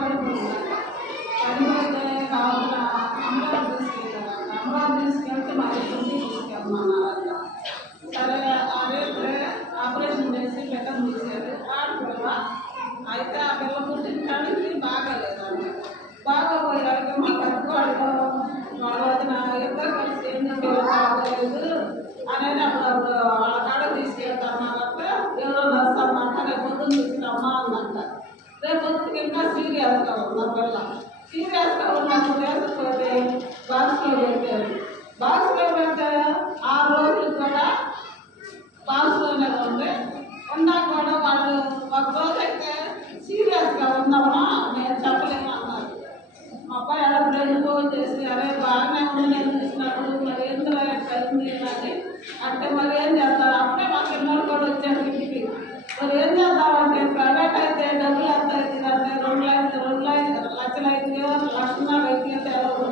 పడిపోయింది. పడిపోతే అమరావతి తీసుకెళ్ళారు. అమరావతి తీసుకెళ్తే మరి తీసుకెళ్ళమన్నారు. సరే అదే ఆపరేషన్ చేసి పిల్లలు తీశారు. ఆడపిల్ల అయితే ఆ పిల్ల పుట్టిన కాడికి బాగాలేదండి. బాగోపోయాక మా పెద్దవాళ్ళు వాళ్ళ వదిన ఇద్దరు కలిసి ఏం చెప్పారు బాగోలేదు అనేది అప్పుడు వాళ్ళ కాడ తీసుకెళ్తామన్నారంటే ఎవరో నర్స్ అన్నమాట రేపు పొద్దున్న తీసుకురమ్మా అన్నట్ట. రేపు పొద్దుకి ఇంకా సీరియస్గా ఉంది ఆ పిల్ల. సీరియస్గా ఉన్నప్పుడు వేసుకొని బాక్స్లో పెట్టారు. బాక్స్లో పెడితే 6 రోజులు కూడా బాక్స్లోనే ఉంది. ఉన్నా కూడా వాళ్ళు ఒక రోజైతే సీరియస్గా ఉందమ్మా నేను చెప్పలేను అన్నారు. మా అబ్బాయి అలా బ్లడ్ చేసి అరే బాగానే ఉంది నేను చూసినప్పుడు మరి ఎందులో అయింది అని అంటే మరి ఏం చేస్తారు. అప్పుడే మా పిల్లలు కూడా వచ్చారు ఇంటికి. మరి ఏం చేద్దామంటే ప్రైవేట్ అయితే డబ్బులు ఎంత అవుతుందంటే 2 లక్షలు అయితే 1,50,000 అయితే తెలవదు.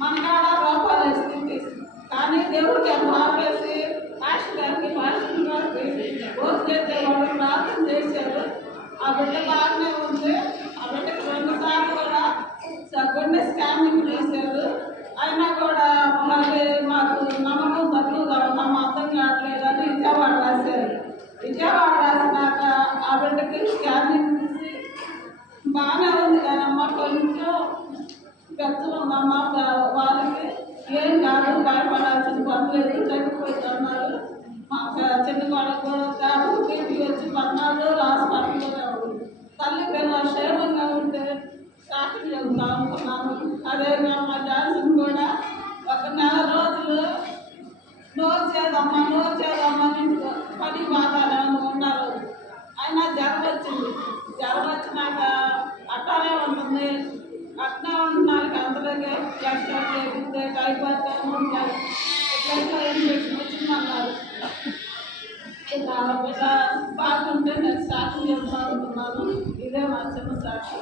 మన కాడ రూపాయలు వేసి కానీ దేవుడికి ఎంత ఆపేసి మాస్టర్ గారికి ఓటు చేస్తే వాళ్ళు ప్రార్థన చేశారు. ఆ బిడ్డ బాగానే ఉంది. ఆ బిడ్డకి 2 సార్లు కూడా గుండె స్కానింగ్ చేశారు. అయినా కూడా మరి మాకు నమ్మకం తక్కువగా ఉన్నాము అర్థం కావట్లేదు అని విజయవాడ రాశారు. విజయవాడ రాసినాక ఆ బిడ్డకి స్కానింగ్ చూసి బాగానే ఉంది కానమ్మా కొంచెం గచ్చులు ఉందమ్మా వాళ్ళకి ఏం కాదు భయపడాల్సిన పని లేదు చనిపోయింది అన్నారు. మా చిన్న వాళ్ళకి కూడా క్యాబ్ బీపీ వచ్చి 14 రోజులు హాస్పిటల్లోనే ఉంది. తల్లి పిల్ల క్షేమంగా ఉంటే సాక్షి చెబుతా అనుకున్నాను. అదే మా జాన్సన్ కూడా 1 నెల రోజులు నోరు చేదమ్మా పని బాగానే ఉన్నారు. అయినా జ్వరం వచ్చింది. జ్వరం వచ్చినాక అట్టానే ఉంటుంది. అట్నే ఉంటున్నారు. అంతలోకే ఎక్స్ట్రా చేపిస్తే టైఫాయిడ్ ఉంటారు. ఎట్లయితే ఇన్ఫెక్షన్ వచ్చిందన్నారు. ఇక బిడ్డ బాగుంటే నేను సాక్షి చెప్తా అనుకున్నాను. ఇదే మా చిన్న సాక్షి.